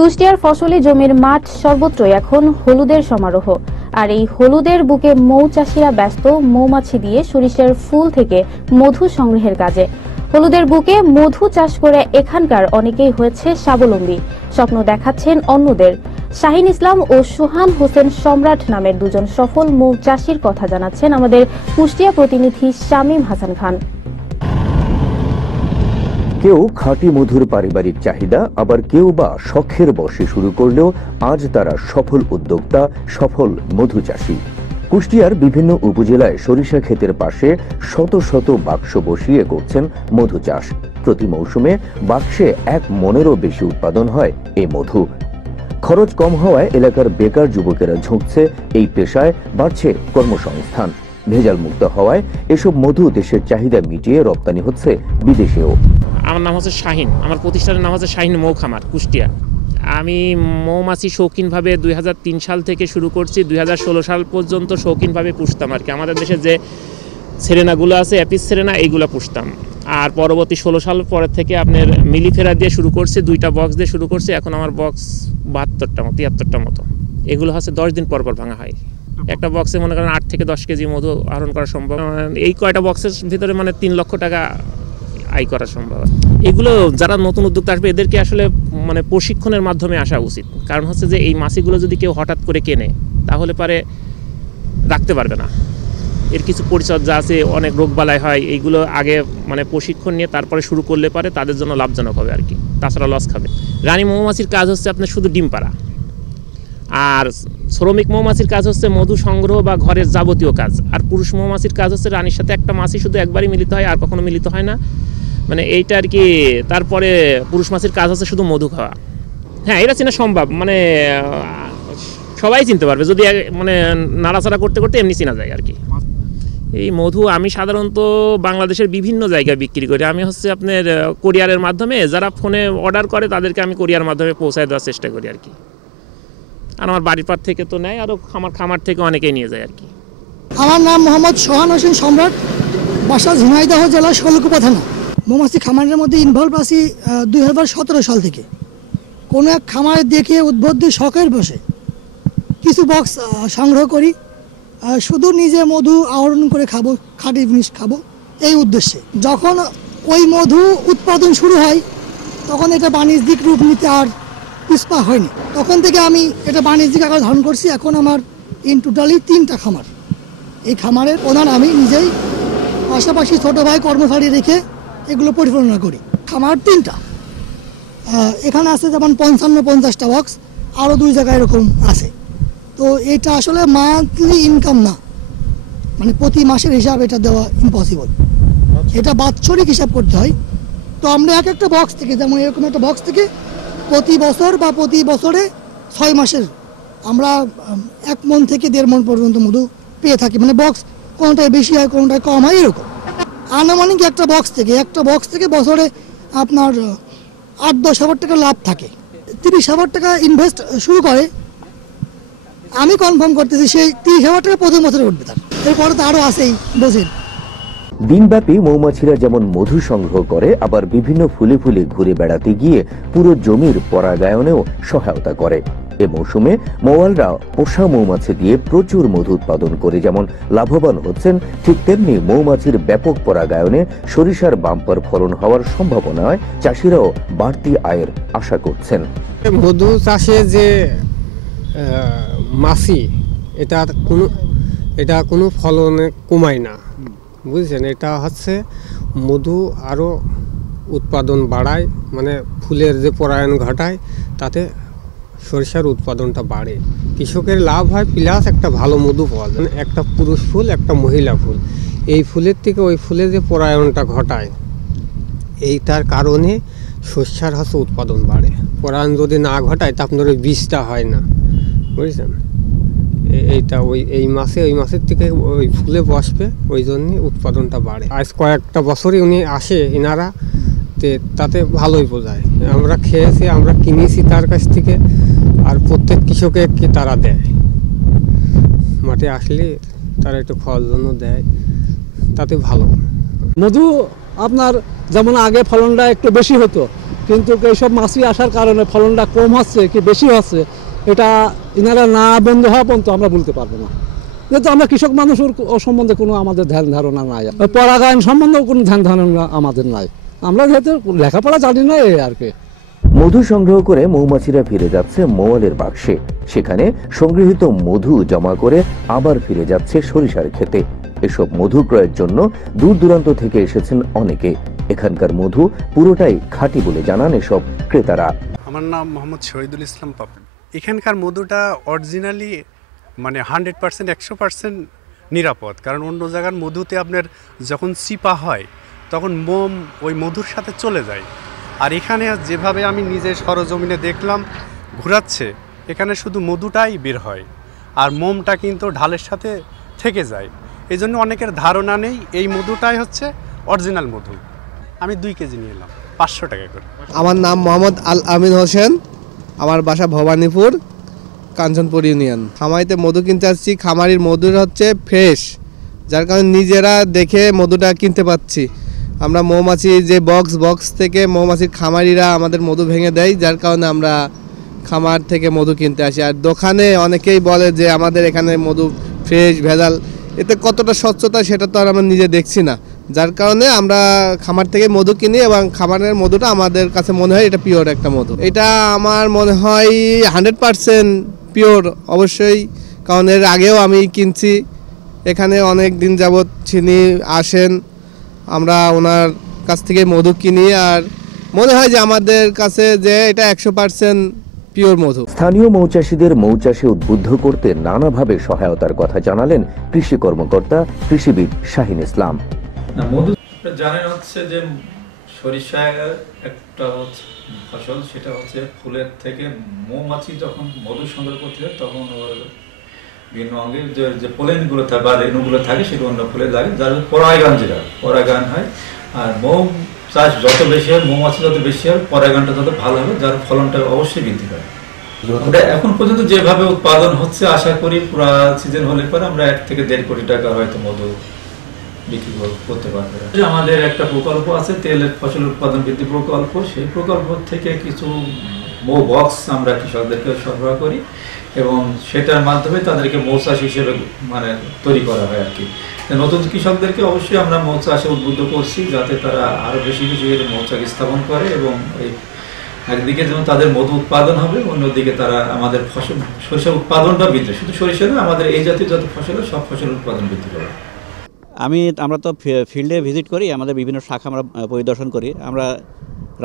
কুষ্টিয়ার ফসলি জমির মাঠ সর্বত্রই এখন হলুদের সমারোহ। আর এই হলুদের বুকে মৌচাষীরা ব্যস্ত মৌমাছি দিয়ে সরিষার ফুল থেকে মধু সংগ্রহের কাজে। হলুদের বুকে মধু চাষ করে এখানকার অনেকেই হয়েছে স্বাবলম্বী, স্বপ্ন দেখাচ্ছেন অন্যদের। শাহিন ইসলাম ও সুহান হোসেন সম্রাট নামের দুজন সফল মৌচাষীর কথা জানাচ্ছেন আমাদের কুষ্টিয়া প্রতিনিধি শামীম হাসান খান। কেউ খাঁটি মধুর পারিবারিক চাহিদা, আবার কেউ বা শখের বশে শুরু করলেও আজ তারা সফল উদ্যোক্তা, সফল মধু চাষী। কুষ্টিয়ার বিভিন্ন উপজেলায় সরিষা ক্ষেতের পাশে শত শত বাক্স বসিয়ে করছেন মধু চাষ। প্রতি মৌসুমে বাক্সে 1 মনেরও বেশি উৎপাদন হয় এই মধু। খরচ কম হওয়ায় এলাকার বেকার যুবকেরা ঝুঁকছে এই পেশায়, বাড়ছে কর্মসংস্থান। ভেজাল মুক্ত হওয়ায় এসব মধু দেশের চাহিদা মিটিয়ে রপ্তানি হচ্ছে বিদেশেও। আমার নাম হচ্ছে শাহিন, আমার প্রতিষ্ঠানের নাম হচ্ছে শাহিন মৌ খামার, কুষ্টিয়া। আমি মৌমাছি শৌখিনভাবে 2003 সাল থেকে শুরু করছি। 2016 সাল পর্যন্ত শৌখিনভাবে পুষতাম আর কি। আমাদের দেশে যে সেরেনাগুলো আছে, অ্যাপিস সেরেনা, এইগুলো পুষতাম। আর পরবর্তী 16 সাল পরের থেকে আপনার মিলিফেরা দিয়ে শুরু করছি, 2টা বক্স দিয়ে শুরু করছি। এখন আমার বক্স 72টা মতো, 73টা মতো। এগুলো হচ্ছে 10 দিন পর পর ভাঙা হয়। একটা বক্সে মনে করেন 8 থেকে 10 কেজি মধু আহরণ করা সম্ভব। এই কয়টা বক্সের ভিতরে মানে 3 লক্ষ টাকা আয় করা সম্ভব। এগুলো যারা নতুন উদ্যোক্তা আসবে এদেরকে আসলে মানে প্রশিক্ষণের মাধ্যমে আসা উচিত। কারণ হচ্ছে যে এই মাছিগুলো যদি কেউ হঠাৎ করে কেনে তাহলে পারে রাখতে পারবে না। এর কিছু পরিচর্যা আছে, অনেক রোগবালাই হয়। এইগুলো আগে মানে প্রশিক্ষণ নিয়ে তারপরে শুরু করলে পারে তাদের জন্য লাভজনক হবে আর কি, তাছাড়া লস খাবে। রানী মৌমাছির কাজ হচ্ছে আপনার শুধু ডিম পাড়া, আর শ্রমিক মৌমাছির কাজ হচ্ছে মধু সংগ্রহ বা ঘরের যাবতীয় কাজ। আর পুরুষ মৌমাছির কাজ হচ্ছে রানীর সাথে একটা মাছি শুধু একবারই মিলিত হয়, আর কখনো মিলিত হয় না, মানে এইটা আর কি। তারপরে পুরুষ মাছির কাজ হচ্ছে শুধু মধু খাওয়া। হ্যাঁ, এটা চেনা সম্ভব, মানে সবাই চিনতে পারবে যদি মানে নাড়াচাড়া করতে করতে এমনি চেনা যায় আর কি। এই মধু আমি সাধারণত বাংলাদেশের বিভিন্ন জায়গায় বিক্রি করি। আমি হচ্ছে আপনার কোরিয়ারের মাধ্যমে, যারা ফোনে অর্ডার করে তাদেরকে আমি কোরিয়ার মাধ্যমে পৌঁছায় দেওয়ার চেষ্টা করি আর কি। আর আমার বাড়ির পার থেকে তো নেয়, আরও আমার খামার থেকে অনেকেই নিয়ে যায় আর কি। আমার নাম মোহাম্মদ সোহান হোসেন সম্রাট, বাসা ঝিনাইদহ জেলা শৈলকুপা থানা। মৌমাছি খামারের মধ্যে ইনভলভ আছি 2017 সাল থেকে। কোনো এক খামারে দেখে উদ্বুদ্ধ শখের বসে কিছু বক্স সংগ্রহ করি, শুধু নিজে মধু আহরণ করে খাবো, খাঁটি জিনিস খাবো এই উদ্দেশ্যে। যখন ওই মধু উৎপাদন শুরু হয় তখন এটা বাণিজ্যিক রূপ নিতে আর পিছপা হয়নি। তখন থেকে আমি এটা বাণিজ্যিক আকার ধারণ করছি। এখন আমার ইন টোটালি 3টা খামার। এই খামারের প্রধান আমি নিজেই, পাশাপাশি ছোটো ভাই কর্মচারী রেখে এগুলো পরিচালনা করি। খামার 3টা, এখানে আছে যেমন 55-50টা বক্স, আরও 2 জায়গায় এরকম আছে। তো এটা আসলে মান্থলি ইনকাম না, মানে প্রতি মাসের হিসাব এটা দেওয়া ইম্পসিবল। এটা বাৎসরিক হিসাব করতে হয়। তো আমরা একটা বক্স থেকে, যেমন এরকম একটা বক্স থেকে প্রতি বছর বা প্রতি বছরে 6 মাসের আমরা 1 মণ থেকে 1.5 মণ পর্যন্ত মধু পেয়ে থাকি। মানে বক্স কোনোটায় বেশি হয়, কোনোটায় কম হয়, এরকম। আনুমানিক একটা বক্স থেকে বছরে আপনার 8-10 হাজার টাকা লাভ থাকে। 30 হাজার টাকা ইনভেস্ট শুরু করে, আমি কনফার্ম করতেছি সেই 30 হাজার টাকা প্রথম বছরে উঠবে তার। এরপরে তো আরও আছেই, বোঝেন। দিনব্যাপী মৌমাছিরা যেমন মধু সংগ্রহ করে, আবার বিভিন্ন ফুলে ফুলে ঘুরে বেড়াতে গিয়ে পুরো জমির পরাগায়নেও সহায়তা করে। এ মৌসুমে মৌয়ালরা পোষা মৌমাছি দিয়ে প্রচুর মধু উৎপাদন করে যেমন লাভবান হচ্ছেন, ঠিক তেমনি মৌমাছির ব্যাপক পরাগায়নে সরিষার বাম্পার ফলন হওয়ার সম্ভাবনায় চাষিরাও বাড়তি আয়ের আশা করছেন। মধু চাষে যে মাছি, এটা কোনো ফলনে কমায় না, বুঝছেন। এটা হচ্ছে মধু আরও উৎপাদন বাড়ায়, মানে ফুলের যে পরাগায়ন ঘটায়, তাতে সরিষার উৎপাদনটা বাড়ে, কৃষকের লাভ হয়, প্লাস একটা ভালো মধু পাওয়া যায়। একটা পুরুষ ফুল, একটা মহিলা ফুল, এই ফুলের থেকে ওই ফুলে যে পরাগায়নটা ঘটায়, এইটার কারণে সরিষার হচ্ছে উৎপাদন বাড়ে। পরাগায়ন যদি না ঘটায় তা আপনার ওই বীজটা হয় না, বুঝছেন। এইটা এই মাসের থেকে ওই ফুলে বসবে, ওই জন্যে উৎপাদনটা বাড়ে। আজ কয়েকটা বছরই উনি আসে, এনারা তাতে ভালোই বোঝায়। আমরা খেয়েছি, আমরা কিনেছি তার কাছ থেকে, আর প্রত্যেক কৃষকে তারা দেয়। মাঠে আসলে তারা একটু খাওয়ার জন্য দেয়, তাতে ভালো। মধু আপনার যেমন আগে ফলনটা একটু বেশি হতো, কিন্তু এইসব মাছি আসার কারণে ফলনটা কম হচ্ছে কি বেশি হচ্ছে এটা ইনারা না বন্ধ হওয়া পর্যন্ত আমরা বলতে পারবো না। যেহেতু আমরা কৃষক মানুষ ও সম্বন্ধে কোনো আমাদের ধ্যান ধারণা নাই, পরাগায়ন সম্বন্ধেও কোনো ধ্যান ধারণা আমাদের নাই, আমরা যেহেতু লেখাপড়া জানি না এই আর কি। মধু সংগ্রহ করে মৌমাছিরা ফিরে যাচ্ছে মোয়ালের বাক্সে, সেখানে সংগৃহীত মধু জমা করে আবার ফিরে যাচ্ছে সরিষার ক্ষেতে। এসব মধু ক্রয়ের জন্য দূর দূরান্ত থেকে এসেছেন অনেকে। এখানকার মধু পুরোটাই খাঁটি বলে জানান এসব ক্রেতারা। আমার নাম মোহাম্মদ শহীদুল ইসলাম পাপন। এখানকার মধুটা অরিজিনালি মানে 100% 100% নিরাপদ, কারণ অন্য জায়গার মধুতে আপনার যখন চিপা হয় তখন মোম ওই মধুর সাথে চলে যায়। আর এখানে যেভাবে আমি নিজের সরজমিনে দেখলাম ঘুরাচ্ছে, এখানে শুধু মধুটাই বের হয় আর মোমটা কিন্তু ঢালের সাথে থেকে যায়। এই জন্য অনেকের ধারণা নেই এই মধুটাই হচ্ছে অরিজিনাল মধু। আমি 2 কেজি নিয়ে এলাম 500 টাকা করে। আমার নাম মোহাম্মদ আল আমিন হোসেন, আমার বাসা ভবানীপুর, কাঞ্চনপুর ইউনিয়ন। খামারিতে মধু কিনতে আসছি, খামারির মধুর হচ্ছে ফ্রেশ, যার কারণে নিজেরা দেখে মধুটা কিনতে পাচ্ছি। আমরা মৌমাছি যে বক্স থেকে মৌমাছির খামারিরা আমাদের মধু ভেঙে দেয়, যার কারণে আমরা খামার থেকে মধু কিনতে আসি। আর দোকানে অনেকেই বলে যে আমাদের এখানে মধু ফ্রেশ ভেজাল, এতে কতটা স্বচ্ছতা সেটা তো আর আমরা নিজে দেখছি না, যার কারণে আমরা খামার থেকে মধু কিনি এবং খামারের মধুটা আমাদের কাছে মনে হয় এটা পিওর একটা মধু। এটা আমার মনে হয় 100% পিওর অবশ্যই, কারণ এর আগেও আমি কিনছি, এখানে অনেক দিন যাবৎ চিনি আসেন, আমরা ওনার কাছ থেকে মধু কিনি আর মনে হয় যে আমাদের কাছে যে এটা 100% পিওর মধু। স্থানীয় মৌচাষীদের মৌচাষে উদ্বুদ্ধ করতে নানাভাবে সহায়তার কথা জানালেন কৃষি কর্মকর্তা কৃষিবিদ শাহিন ইসলাম। মধু জানেন হচ্ছে যে সরিষা একটা হচ্ছে ফসল, সেটা হচ্ছে ফুলের থেকে মৌমাছি যখন মধু সংগ্রহ করতে হয় তখন ওর বিভিন্ন অঙ্গের যে পোলেনগুলো থাকে বা রেণুগুলো থাকে সেগুলো অন্য ফুলে লাগে, যার পরাগায়ন হয়। আর মৌ চাষ যত বেশি হয়, মৌমাছি যত বেশি হয়, পরাগায়নটা তত ভালো হবে, যার ফলনটা অবশ্যই বৃদ্ধি পায়। আমরা এখন পর্যন্ত যেভাবে উৎপাদন হচ্ছে আশা করি পুরা সিজন হলে পরে আমরা 1 থেকে 1.5 কোটি টাকা হয়তো মধু বিক্রি করতে পারবো। আমাদের একটা প্রকল্প আছে, তেলের ফসল উৎপাদন বৃদ্ধি প্রকল্প, সেই প্রকল্প থেকে কিছু মৌ বক্স আমরা কৃষকদেরকে সরবরাহ করি এবং সেটার মাধ্যমে তাদেরকে মৌচাষ হিসেবে মানে তৈরি করা হয় আর কি। নতুন কৃষকদেরকে অবশ্যই আমরা মৌচাষে উদ্বুদ্ধ করছি যাতে তারা আরো বেশি বেশি মৌচাক স্থাপন করে এবং এই একদিকে যেমন তাদের মধু উৎপাদন হবে, অন্যদিকে তারা আমাদের ফসল সরিষা উৎপাদনটা বৃদ্ধি, শুধু সরিষা না আমাদের এই জাতীয় যত ফসল সব ফসল উৎপাদন বৃদ্ধি করে। আমরা তো ফিল্ডে ভিজিট করি, আমাদের বিভিন্ন শাখা আমরা পরিদর্শন করি। আমরা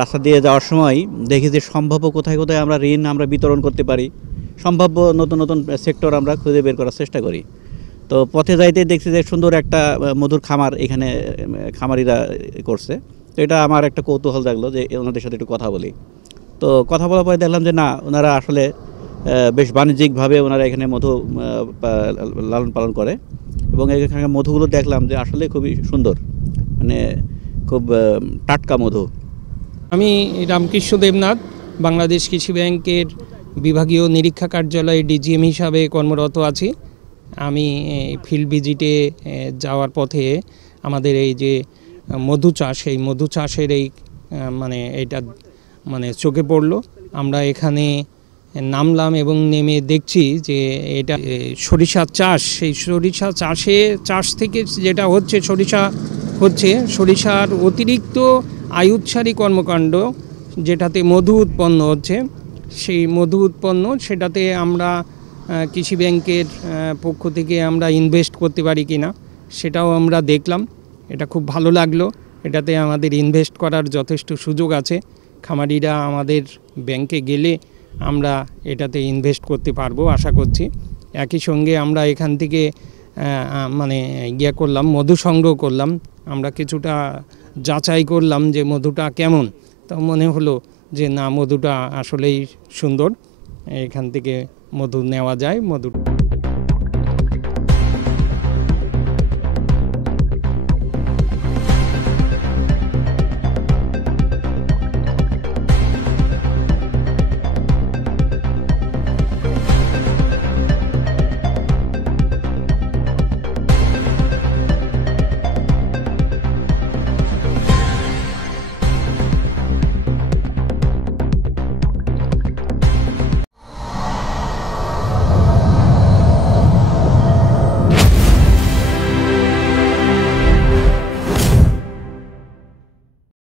রাস্তা দিয়ে যাওয়ার সময় দেখি যে সম্ভাব্য কোথায় কোথায় আমরা ঋণ আমরা বিতরণ করতে পারি, সম্ভাব্য নতুন নতুন সেক্টর আমরা খুঁজে বের করার চেষ্টা করি। তো পথে যাইতে দেখছি যে সুন্দর একটা মধুর খামার এখানে খামারিরা করছে। তো এটা আমার একটা কৌতূহল জাগলো যে ওনাদের সাথে একটু কথা বলি। তো কথা বলার পরে দেখলাম যে না, ওনারা আসলে বেশ বাণিজ্যিকভাবে ওনারা এখানে মধু লালন পালন করে এবং এখানে মধুগুলো দেখলাম যে আসলে খুবই সুন্দর, মানে খুব টাটকা মধু। আমি রামকৃষ্ণ দেবনাথ, বাংলাদেশ কৃষি ব্যাংকের বিভাগীয় নিরীক্ষা কার্যালয়ে ডিজিএম হিসাবে কর্মরত আছি। আমি ফিল্ড ভিজিটে যাওয়ার পথে আমাদের এই যে মধু চাষ, এই মধু চাষের এই এটা চোখে পড়লো। আমরা এখানে নামলাম এবং নেমে দেখছি যে এটা সরিষা চাষ। সেই সরিষা চাষ থেকে যেটা হচ্ছে সরিষার অতিরিক্ত আয়ুৎসারী কর্মকাণ্ড, যেটাতে মধু উৎপন্ন হচ্ছে, সেই মধু উৎপন্ন সেটাতে আমরা কৃষি ব্যাংকের পক্ষ থেকে আমরা ইনভেস্ট করতে পারি কিনা সেটাও আমরা দেখলাম। এটা খুব ভালো লাগলো, এটাতে আমাদের ইনভেস্ট করার যথেষ্ট সুযোগ আছে। খামারিরা আমাদের ব্যাংকে গেলে আমরা এটাতে ইনভেস্ট করতে পারবো আশা করছি। একই সঙ্গে আমরা এখান থেকে করলাম, মধু সংগ্রহ করলাম, আমরা কিছুটা যাচাই করলাম যে মধুটা কেমন। তো মনে হলো যে না, মধুটা আসলেই সুন্দর, এখান থেকে মধু নেওয়া যায়। মধু